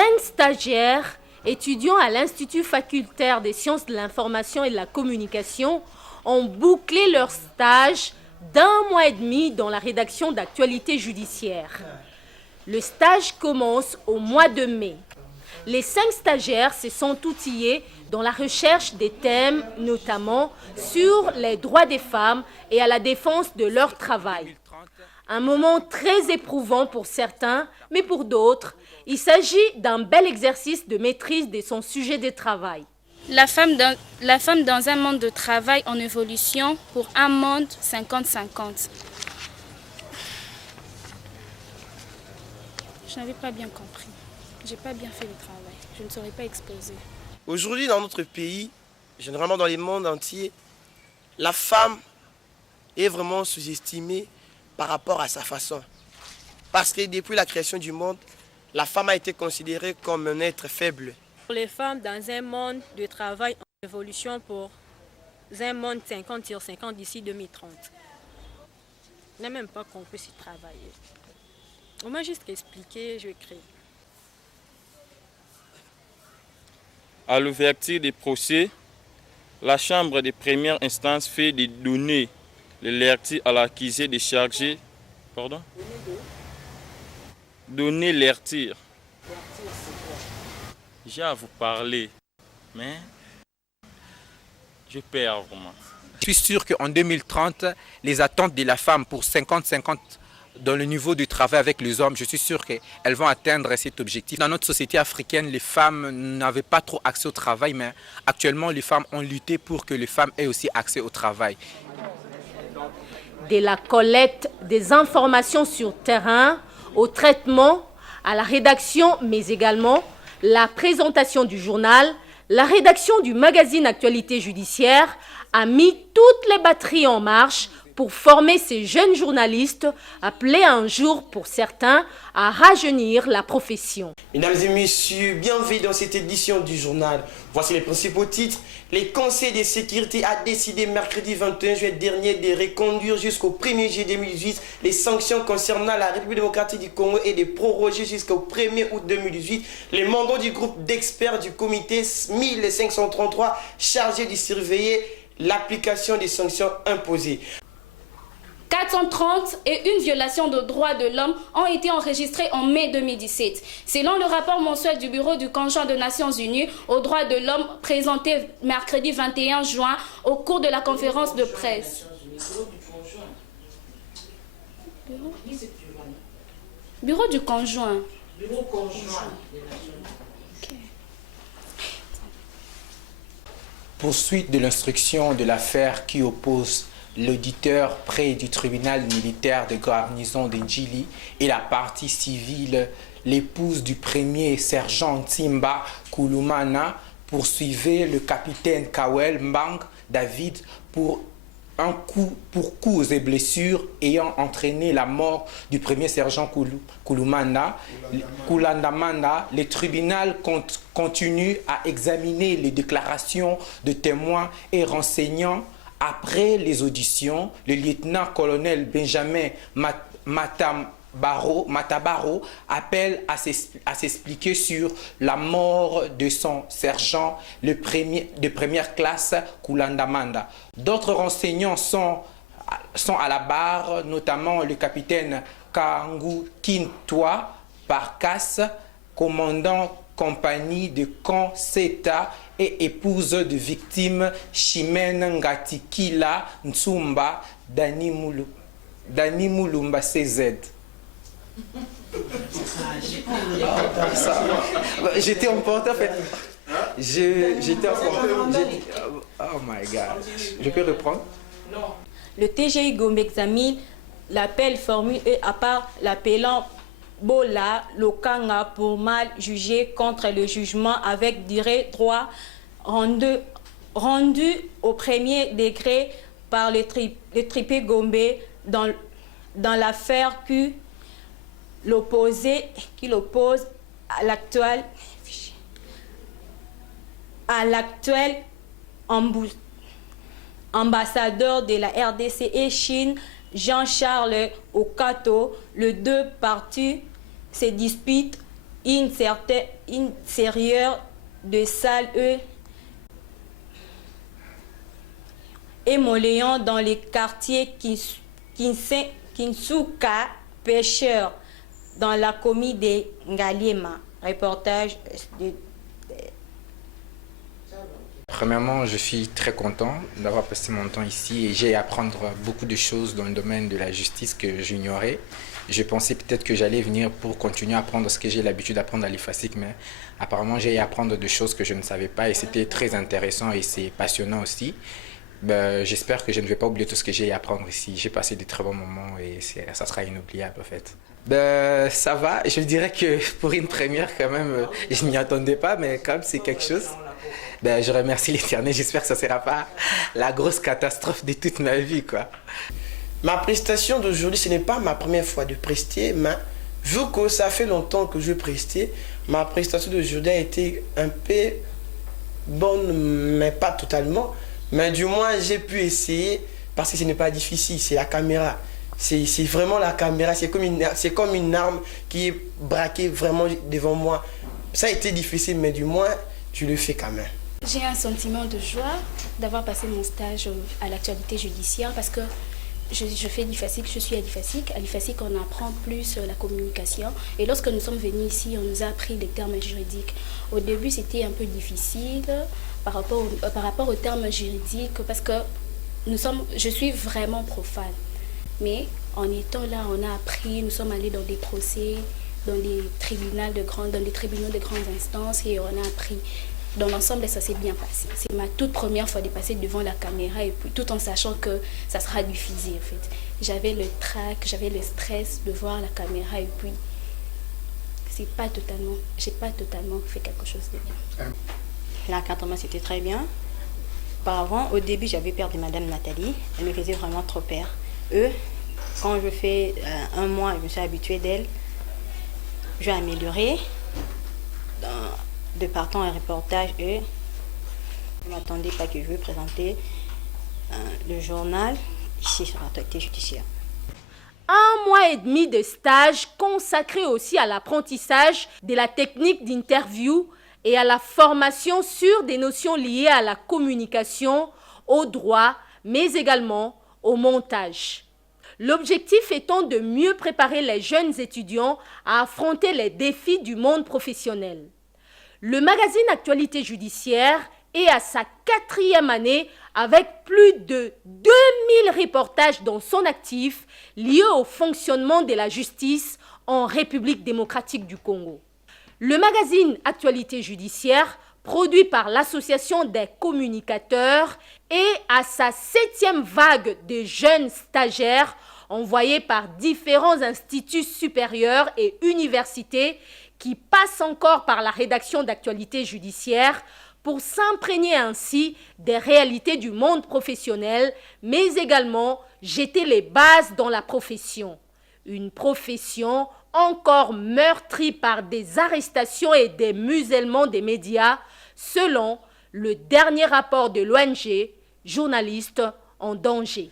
5 stagiaires étudiants à l'Institut facultaire des sciences de l'information et de la communication ont bouclé leur stage d'1 mois et demi dans la rédaction d'actualités judiciaires. Le stage commence au mois de mai. Les 5 stagiaires se sont outillés dans la recherche des thèmes, notamment sur les droits des femmes et à la défense de leur travail. Un moment très éprouvant pour certains, mais pour d'autres, il s'agit d'un bel exercice de maîtrise de son sujet de travail. La femme dans un monde de travail en évolution pour un monde 50-50. Je n'avais pas bien compris. Je n'ai pas bien fait le travail. Je ne saurais pas exposer. Aujourd'hui, dans notre pays, généralement dans le monde entier, la femme est vraiment sous-estimée par rapport à sa façon. Parce que depuis la création du monde, la femme a été considérée comme un être faible. Pour les femmes dans un monde de travail en évolution pour un monde 50-50 d'ici 2030. On n'a même pas compris s'y travailler. On m'a juste expliqué, je vais créer. À l'ouverture des procès, la Chambre de première instance fait des données de lecture à l'accusé de charger. Pardon? Donner lecture. J'ai à vous parler, mais je perds vraiment. Je suis sûr qu'en 2030, les attentes de la femme pour 50-50 dans le niveau du travail avec les hommes, je suis sûr qu'elles vont atteindre cet objectif. Dans notre société africaine, les femmes n'avaient pas trop accès au travail, mais actuellement, les femmes ont lutté pour que les femmes aient aussi accès au travail. De la collecte des informations sur terrain, au traitement, à la rédaction, mais également la présentation du journal, la rédaction du magazine Actualité judiciaire a mis toutes les batteries en marche pour former ces jeunes journalistes appelés un jour pour certains à rajeunir la profession. Mesdames et messieurs, bienvenue dans cette édition du journal. Voici les principaux titres. Le Conseil de sécurité a décidé mercredi 21 juillet dernier de reconduire jusqu'au 1er juillet 2018 les sanctions concernant la République démocratique du Congo et de proroger jusqu'au 1er août 2018 les mandats du groupe d'experts du comité 1533 chargé de surveiller l'application des sanctions imposées. 430 et une violation de droits de l'homme ont été enregistrées en mai 2017. Selon le rapport mensuel du Bureau du Conjoint des Nations Unies aux droits de l'homme présenté mercredi 21 juin au cours de la conférence de presse. Bureau du Conjoint. Bureau conjoint. Poursuite de l'instruction de l'affaire qui oppose l'auditeur près du tribunal militaire de garnison de Njili et la partie civile, l'épouse du premier sergent Timba Kulumana, poursuivait le capitaine Kawel Mbang David pour coups et blessures ayant entraîné la mort du premier sergent Kulandamanda. Le tribunal continue à examiner les déclarations de témoins et renseignants. Après les auditions, le lieutenant-colonel Benjamin Matabaro appelle à s'expliquer sur la mort de son sergent de première classe Kulandamanda. D'autres renseignants sont à la barre, notamment le capitaine Kangu Kintwa Parkas, commandant compagnie de camp Seta et épouse de victime Chimène Ngatikila Ntsumba Dani Mulumba CZ. J'étais emporté en fait. J'étais emporté. Oh my God. Je peux reprendre? Non. Le TGI Gombe examine l'appel formulé à part l'appelant Bola Lokanga pour mal jugé contre le jugement avec durée droit rendu au premier degré par le tripé Gombe dans l'affaire qui l'oppose à l'actuel ambassadeur de la RDC et Chine, Jean-Charles Okato. Les deux parties se disputent intérieure de salles émollients dans les quartiers Kinsuka, pêcheurs, dans la commune de Ngaliema. Reportage de... Premièrement, je suis très content d'avoir passé mon temps ici et j'ai à apprendre beaucoup de choses dans le domaine de la justice que j'ignorais. Je pensais peut-être que j'allais venir pour continuer à apprendre ce que j'ai l'habitude d'apprendre à l'IFASIC, mais apparemment j'ai à apprendre des choses que je ne savais pas et c'était très intéressant et c'est passionnant aussi. J'espère que je ne vais pas oublier tout ce que j'ai à apprendre ici. J'ai passé des très bons moments et ça sera inoubliable en fait. Ça va, je dirais que pour une première quand même, je ne m'y attendais pas, mais quand même c'est quelque chose. Je remercie l'Éternel, j'espère que ça ne sera pas la grosse catastrophe de toute ma vie, quoi. Ma prestation d'aujourd'hui, ce n'est pas ma première fois de prester, mais vu que ça fait longtemps que je prestais, ma prestation d'aujourd'hui a été un peu bonne, mais pas totalement. Mais du moins, j'ai pu essayer parce que ce n'est pas difficile, c'est la caméra. C'est vraiment la caméra, c'est comme une arme qui est braquée vraiment devant moi. Ça a été difficile, mais du moins, je le fais quand même. J'ai un sentiment de joie d'avoir passé mon stage à l'actualité judiciaire parce que je fais l'IFASIC, je suis à l'IFASIC. À l'IFASIC, on apprend plus la communication. Et lorsque nous sommes venus ici, on nous a appris les termes juridiques. Au début, c'était un peu difficile par rapport aux termes juridiques parce que je suis vraiment profane. Mais en étant là, on a appris, nous sommes allés dans des procès, dans les tribunaux de grandes instances et on a appris. Dans l'ensemble, ça s'est bien passé. C'est ma toute première fois de passer devant la caméra et puis tout en sachant que ça sera diffusé en fait. J'avais le trac, j'avais le stress de voir la caméra et puis j'ai pas totalement fait quelque chose de bien. L'encadrement c'était très bien. Auparavant, au début, j'avais peur de Madame Nathalie. Elle me faisait vraiment trop peur. Quand je fais un mois, je me suis habituée d'elle. J'ai amélioré. De partant un reportage, je ne m'attendais pas que je veux présenter le journal ici sur l'actualité judiciaire. 1 mois et demi de stage consacré aussi à l'apprentissage de la technique d'interview et à la formation sur des notions liées à la communication, au droit, mais également au montage. L'objectif étant de mieux préparer les jeunes étudiants à affronter les défis du monde professionnel. Le magazine Actualité judiciaire est à sa 4e année avec plus de 2000 reportages dans son actif liés au fonctionnement de la justice en République démocratique du Congo. Le magazine Actualité judiciaire, produit par l'Association des communicateurs, est à sa 7e vague de jeunes stagiaires envoyés par différents instituts supérieurs et universités qui passent encore par la rédaction d'actualité judiciaire pour s'imprégner ainsi des réalités du monde professionnel, mais également jeter les bases dans la profession. Une profession encore meurtrie par des arrestations et des musellements des médias, selon le dernier rapport de l'ONG Journalistes en danger.